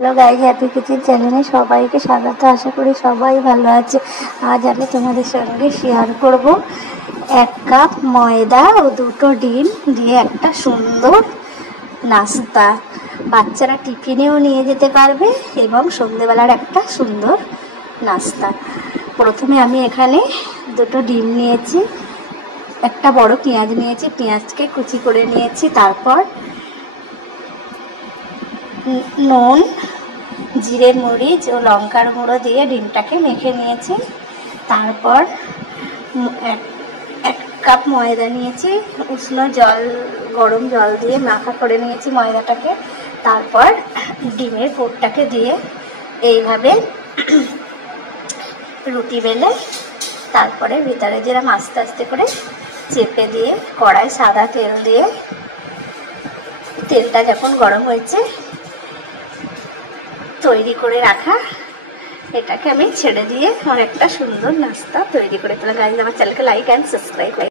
Hello guys, happy kitchen চ্যানেলে সবাইকে স্বাগত। আশা করি সবাই ভালো আছে। আজ আমি তোমাদের সঙ্গে শেয়ার করব 1 কাপ ময়দা ও 2টো ডিম দিয়ে একটা সুন্দর নাস্তা। বাচ্চারা টিফিনেও নিয়ে যেতে পারবে এবং সন্ধ্যেবেলার একটা সুন্দর নাস্তা। প্রথমে আমি এখানে 2টো ডিম নিয়েছি, একটা বড় পেঁয়াজ নিয়েছি, পেঁয়াজকে কুচি করে নিয়েছি। তারপর নুন, জিরে, মরিচ ও লঙ্কার গুঁড়ো দিয়ে ডিমটাকে মেখে নিয়েছি। তারপর 1 কাপ ময়দা নিয়েছি, উষ্ণ জল, গরম জল দিয়ে মাখা করে নিয়েছি ময়দাটাকে। তারপর ডিমের পুরটাকে দিয়ে এইভাবে রুটি বেলে তারপরে ভিতরে যেরকম আস্তে আস্তে করে চেপে দিয়ে কড়াই সাদা তেল দিয়ে, তেলটা যখন গরম হয়েছে তৈরি করে রাখা এটাকে আমি ছেড়ে দিয়ে আমার একটা সুন্দর নাস্তা তৈরি করে ফেলা। গাইজ, আমার চ্যানেলকে লাইক অ্যান্ড সাবস্ক্রাইব।